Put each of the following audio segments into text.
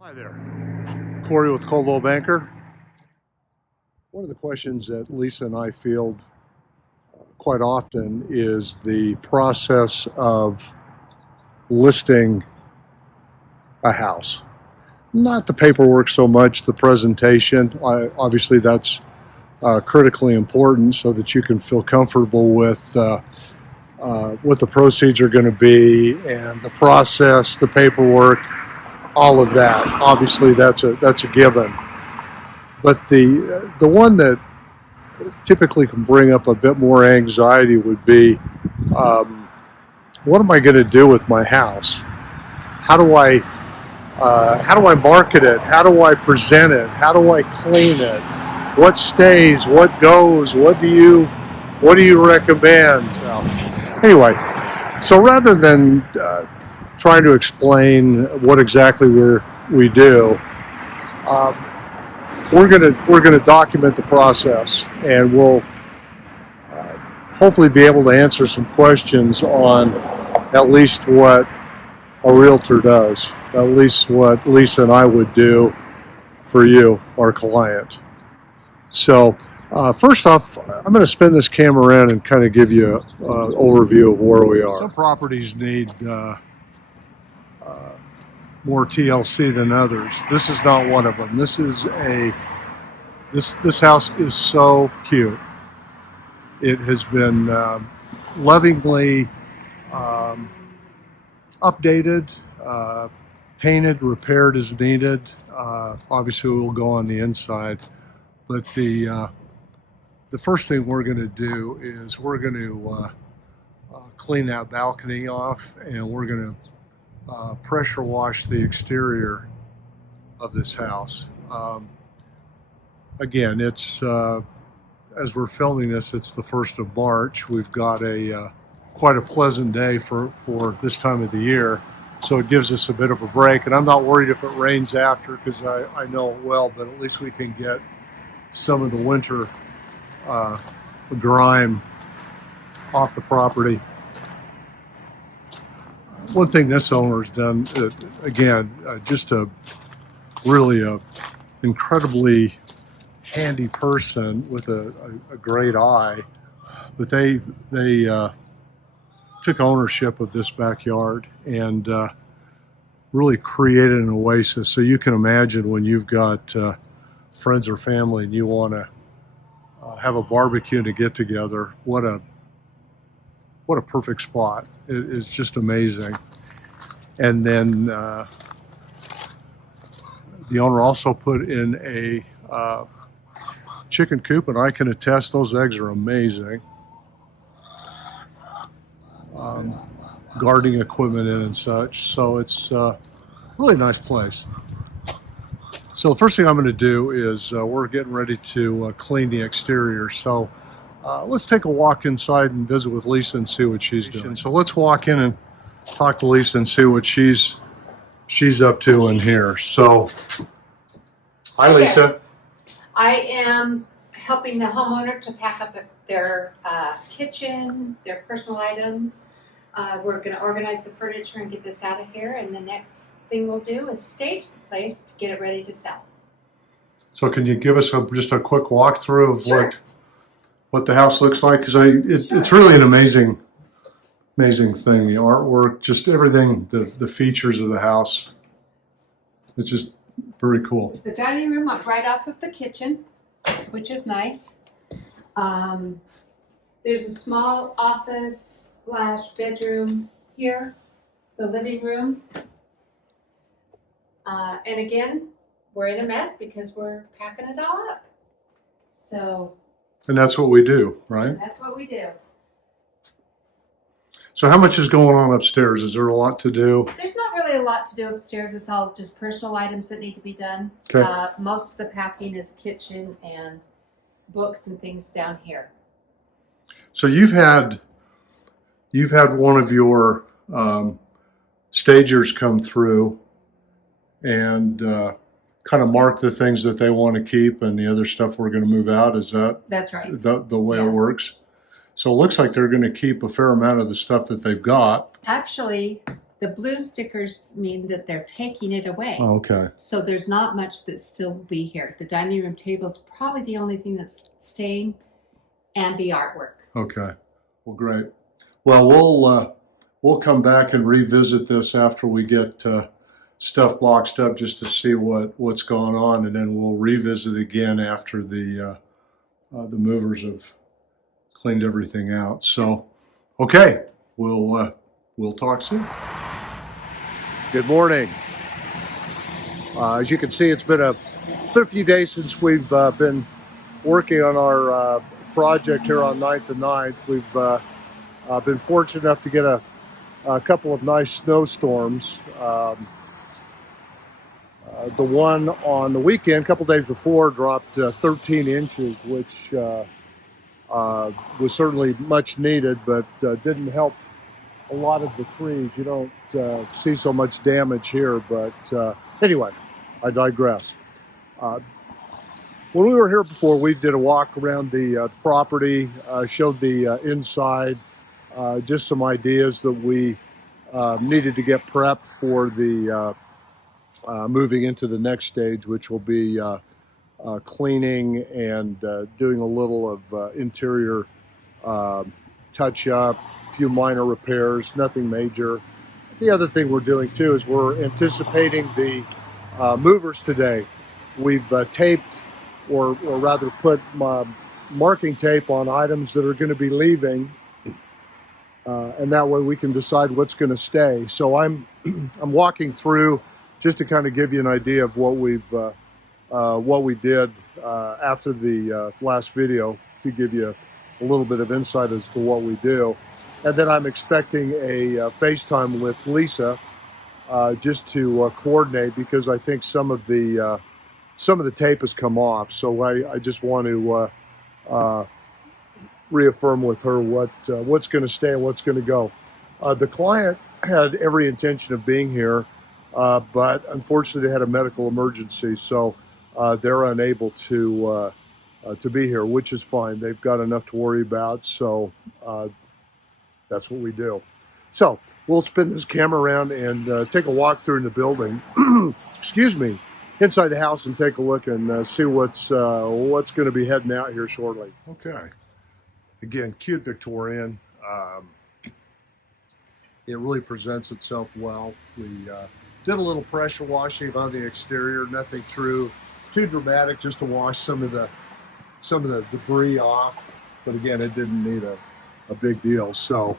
Hi there, Corey with Coldwell Banker. One of the questions that Lisa and I field quite often is the process of listing a house. Not the paperwork so much, the presentation. Obviously that's critically important so that you can feel comfortable with what the proceeds are going to be and the process, the paperwork, all of that. Obviously that's a given. But the one that typically can bring up a bit more anxiety would be, what am I going to do with my house? How do I market it? How do I present it? How do I clean it? What stays? What goes? What do you recommend? Anyway, so rather than trying to explain what exactly we do, we're gonna document the process, and we'll hopefully be able to answer some questions on at least what a realtor does, at least what Lisa and I would do for you, our client. So first off, I'm going to spin this camera around and kind of give you an overview of where we are. Some properties need more TLC than others. This is not one of them. This house is so cute. It has been lovingly updated, painted, repaired as needed. Obviously we'll go on the inside, but the first thing we're going to do is we're going to clean that balcony off, and we're going to pressure wash the exterior of this house. Again, it's as we're filming this, it's the 1st of March. We've got quite a pleasant day for this time of the year, so it gives us a bit of a break. And I'm not worried if it rains after, because I know it will, but at least we can get some of the winter grime off the property. One thing this owner's done, again, just a really incredibly handy person with a great eye, but they took ownership of this backyard and really created an oasis. So you can imagine when you've got friends or family and you want to have a barbecue to get together, what a perfect spot. It's just amazing. And then the owner also put in a chicken coop, and I can attest those eggs are amazing. Gardening equipment in and such. So it's a really nice place. So the first thing I'm going to do is we're getting ready to clean the exterior. So let's take a walk inside and visit with Lisa and see what she's doing. So let's walk in and talk to Lisa and see what she's up to in here. So, hi Lisa. I am helping the homeowner to pack up their kitchen, their personal items. We're going to organize the furniture and get this out of here, and the next thing we'll do is stage the place to get it ready to sell. So can you give us just a quick walkthrough of Sure. what the house looks like? Because it's really an amazing thing. The artwork, just everything, the features of the house. It's just very cool. The dining room up right off of the kitchen, which is nice. There's a small office/bedroom here, the living room. And again, we're in a mess because we're packing it all up. So. And that's what we do, right? That's what we do. So how much is going on upstairs? Is there a lot to do? There's not really a lot to do upstairs. It's all just personal items that need to be done. Okay. Most of the packing is kitchen and books and things down here. So you've had one of your stagers come through and kind of mark the things that they want to keep and the other stuff we're going to move out. Is that's right? The way it works. So it looks like they're going to keep a fair amount of the stuff that they've got. Actually, The blue stickers mean that they're taking it away. Oh, okay. So there's not much that still will be here. The dining room table is probably the only thing that's staying, and the artwork. Okay. Well, great. Well, we'll come back and revisit this after we get stuff boxed up, just to see what's going on, and then we'll revisit again after the movers have cleaned everything out. So, okay, we'll talk soon. Good morning. As you can see, it's been a few days since we've been working on our project here on 9th and 9th. We've been fortunate enough to get a couple of nice snowstorms. The one on the weekend, a couple days before, dropped 13 inches, which was certainly much needed, but didn't help a lot of the trees. You don't see so much damage here, but anyway, I digress. When we were here before, we did a walk around the property, showed the inside, just some ideas that we needed to get prepped for the moving into the next stage, which will be cleaning and doing a little of interior touch-up, a few minor repairs, nothing major. The other thing we're doing too is we're anticipating the movers today. We've taped, or rather put marking tape on items that are going to be leaving, and that way we can decide what's going to stay. So I'm walking through just to kind of give you an idea of what we did after the last video, to give you a little bit of insight as to what we do. And then I'm expecting a FaceTime with Lisa just to coordinate, because I think some of the tape has come off. So I just want to reaffirm with her what's going to stay and what's going to go. The client had every intention of being here, but unfortunately they had a medical emergency, so they're unable to be here, which is fine. They've got enough to worry about, so that's what we do. So we'll spin this camera around and take a walk through in the building. Excuse me. Inside the house, and take a look and see what's going to be heading out here shortly. Okay. Again, cute Victorian. It really presents itself well. We did a little pressure washing on the exterior. Nothing too dramatic, just to wash some of the debris off. But again, it didn't need a big deal. So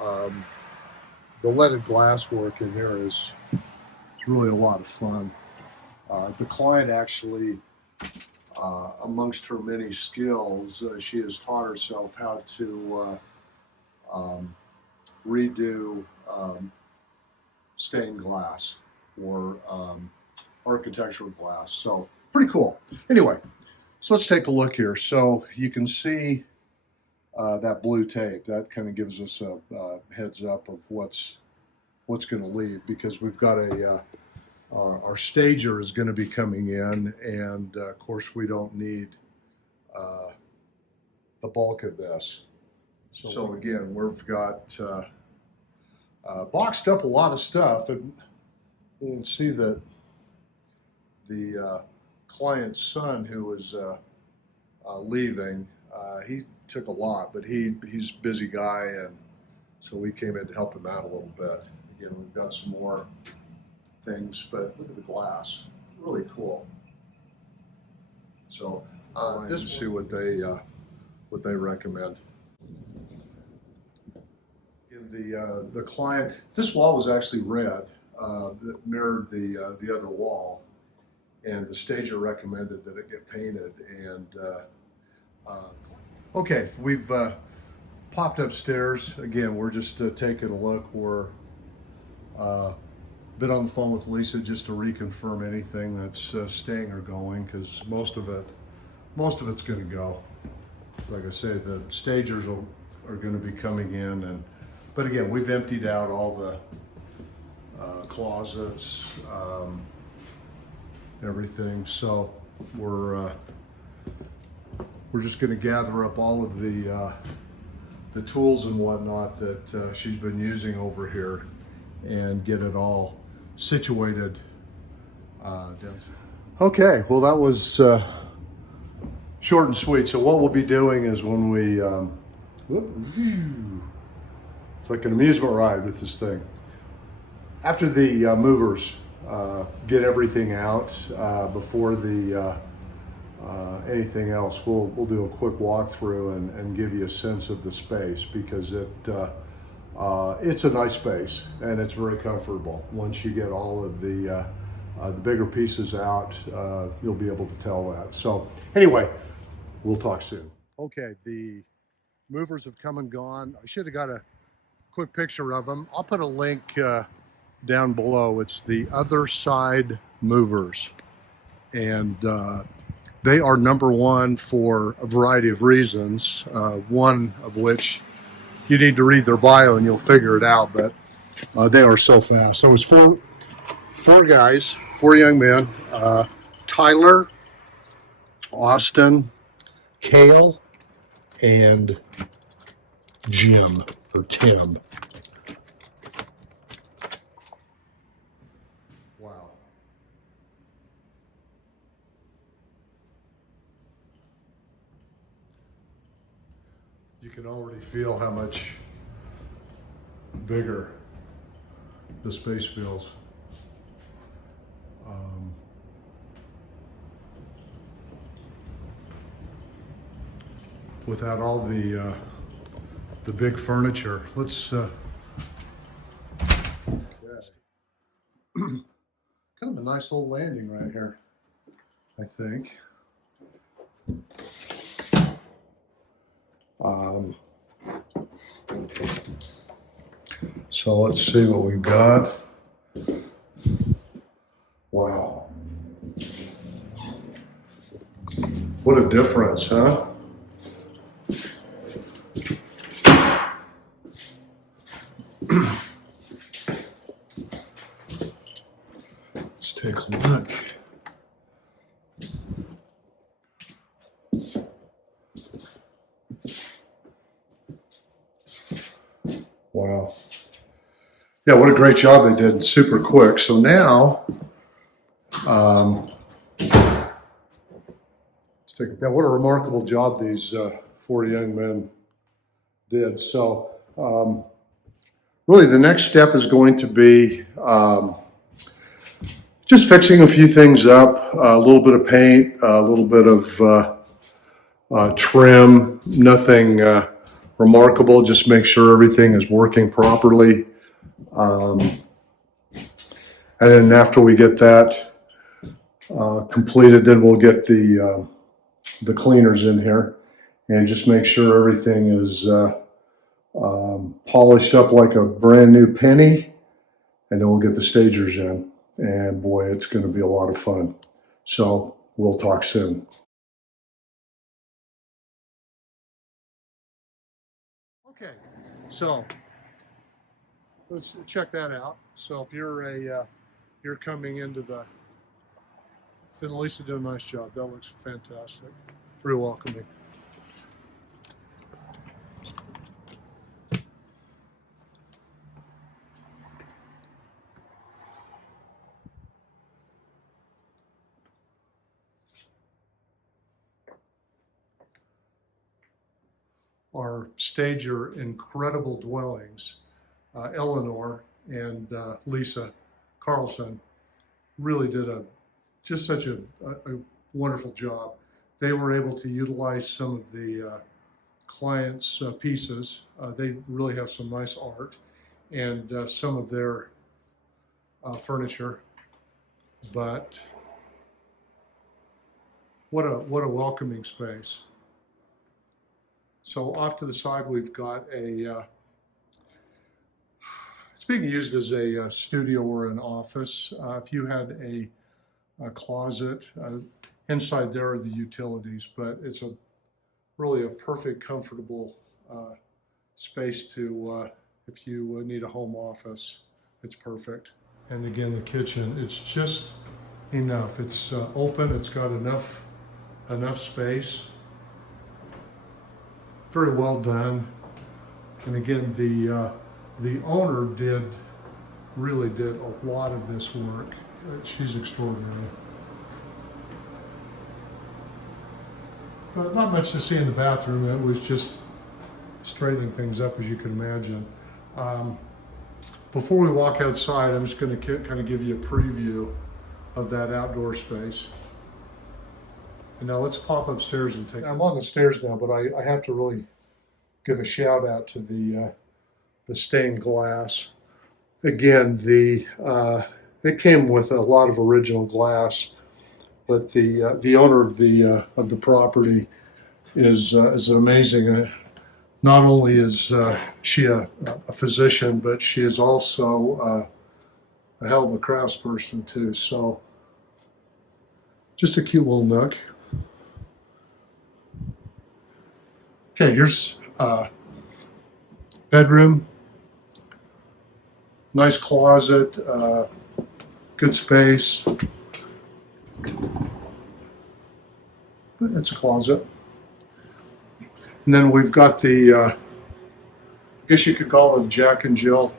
the leaded glass work in here is really a lot of fun. The client actually, amongst her many skills, she has taught herself how to redo stained glass or architectural glass. So pretty cool. Anyway, so let's take a look here. So you can see that blue tape. That kind of gives us a heads up of what's going to leave, because we've got our stager is going to be coming in, and of course we don't need the bulk of this. So again, we've got boxed up a lot of stuff, and you can see that the client's son, who was leaving, he took a lot, but he's a busy guy, and so we came in to help him out a little bit. Again, we've got some more things, but look at the glass, really cool. So this, see what they recommend. The client, this wall was actually red, that mirrored the other wall, and the stager recommended that it get painted. And okay, we've popped upstairs. Again, we're just taking a look. We're been on the phone with Lisa just to reconfirm anything that's staying or going, because most of it's going to go. Like I say, the stagers are going to be coming in, but again, we've emptied out all the closets, everything. So we're just going to gather up all of the tools and whatnot that she's been using over here, and get it all situated down. Okay, well that was short and sweet. So what we'll be doing is when we, it's like an amusement ride with this thing. After the movers get everything out before the anything else, we'll do a quick walkthrough and give you a sense of the space, because it's a nice space and it's very comfortable. Once you get all of the bigger pieces out, you'll be able to tell that. So anyway, we'll talk soon. Okay, the movers have come and gone. I should have got a quick picture of them. I'll put a link down below. It's the Other Side Movers, and they are #1 for a variety of reasons, one of which you need to read their bio and you'll figure it out, but they are so fast. So it was four guys, 4 young men, Tyler, Austin, Cale, and Jim, or Tim. Wow. You can already feel how much bigger the space feels. Without all the big furniture. Let's kind of a nice little landing right here, I think. So let's see what we've got. Wow. What a difference, huh? Let's take a look. Wow. Yeah, what a great job they did, super quick. So now, let's take yeah, what a remarkable job these 4 young men did. So really the next step is going to be just fixing a few things up, a little bit of paint, a little bit of trim, nothing remarkable, just make sure everything is working properly. And then after we get that completed, then we'll get the cleaners in here and just make sure everything is polished up like a brand new penny, and then we'll get the stagers in. And boy, it's going to be a lot of fun. So we'll talk soon. Okay, so let's check that out. So if you're you're coming into then Lisa did a nice job. That looks fantastic. Very welcoming. Our stager incredible dwellings, Eleanor and Lisa Carlson, really did just such a wonderful job. They were able to utilize some of the clients' pieces. They really have some nice art and some of their furniture, but what a welcoming space. So off to the side, we've got it's being used as a studio or an office. If you had a closet, inside there are the utilities, but it's really a perfect, comfortable space to, if you need a home office, it's perfect. And again, the kitchen, it's just enough. It's open, it's got enough space. Very well done. And again, the owner did really did a lot of this work. She's extraordinary. But not much to see in the bathroom. It was just straightening things up, as you can imagine. Before we walk outside, I'm just going to kind of give you a preview of that outdoor space. And now let's pop upstairs and take. I'm on the stairs now, but I have to really give a shout out to the stained glass. Again, it came with a lot of original glass, but the owner of the property is amazing. Not only is she a physician, but she is also a hell of a craftsperson too. So just a cute little nook. Okay, here's bedroom. Nice closet, good space. It's a closet. And then we've got the, I guess you could call it a Jack and Jill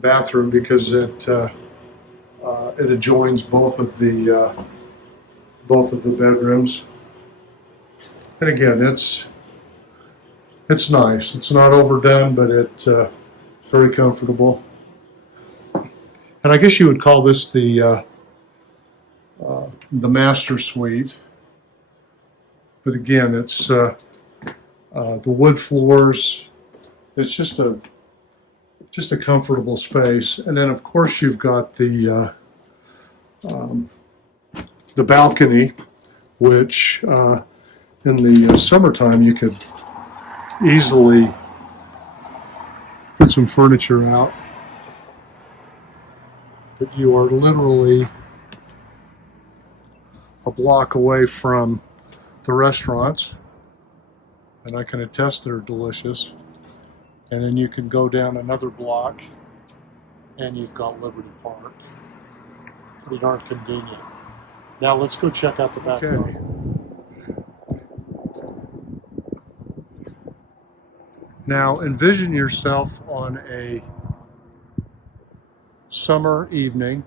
bathroom, because it adjoins both of the bedrooms. And again, it's nice. It's not overdone, but it's very comfortable. And I guess you would call this the master suite. But again, it's the wood floors. It's just a comfortable space. And then of course you've got the balcony, which in the summertime you could easily put some furniture out. But you are literally a block away from the restaurants, and I can attest they're delicious. And then you can go down another block and you've got Liberty Park. Pretty darn convenient. Now let's go check out the backyard. Okay. Now envision yourself on a summer evening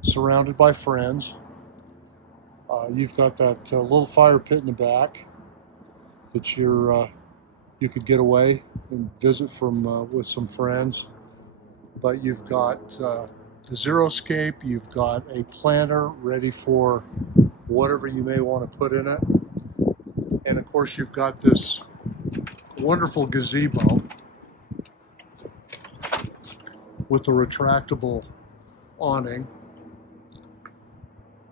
surrounded by friends. You've got that little fire pit in the back that you could get away and visit from with some friends. But you've got the xeriscape, you've got a planter ready for whatever you may want to put in it. And of course you've got this wonderful gazebo with the retractable awning,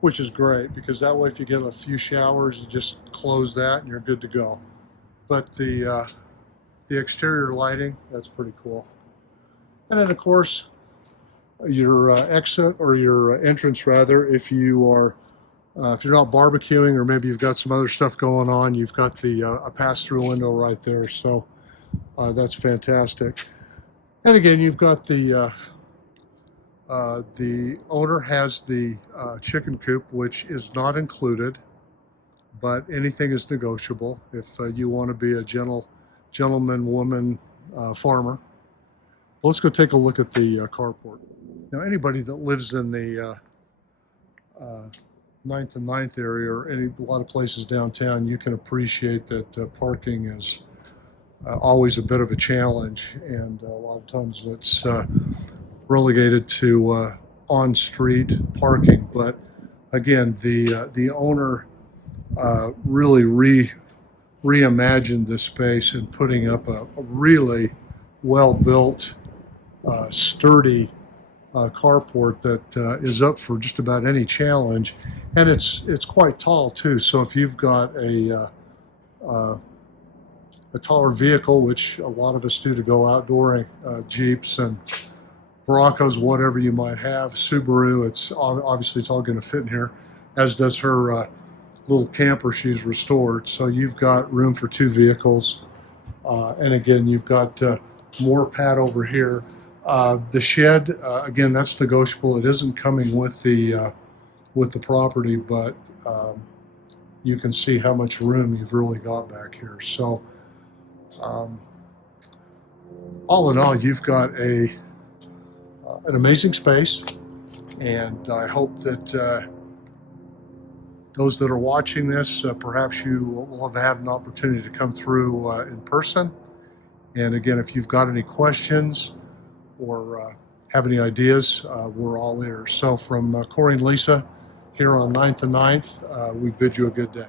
which is great because that way if you get a few showers, you just close that and you're good to go. But the exterior lighting, that's pretty cool. And then of course your exit, or your entrance rather, if you are if you're not barbecuing, or maybe you've got some other stuff going on, you've got the a pass-through window right there. So that's fantastic. And again, you've got the owner has the chicken coop, which is not included, but anything is negotiable if you want to be a gentleman, woman, farmer. Let's go take a look at the carport. Now, anybody that lives in the 9th and 9th area, or a lot of places downtown, you can appreciate that parking is always a bit of a challenge, and a lot of times it's relegated to on-street parking. But again, the owner really reimagined this space and putting up a really well-built, sturdy carport that is up for just about any challenge, and it's quite tall too. So if you've got a taller vehicle, which a lot of us do to go outdooring, Jeeps and Broncos, whatever you might have, Subaru, it's obviously all going to fit in here, as does her little camper she's restored. So you've got room for 2 vehicles, and again, you've got more pad over here. The shed, again, that's negotiable. It isn't coming with the property, but you can see how much room you've really got back here. So all in all, you've got a an amazing space, and I hope that those that are watching this, perhaps you will have had an opportunity to come through in person. And again, if you've got any questions or have any ideas, we're all ears. So from Corey and Lisa here on 9th and 9th, we bid you a good day.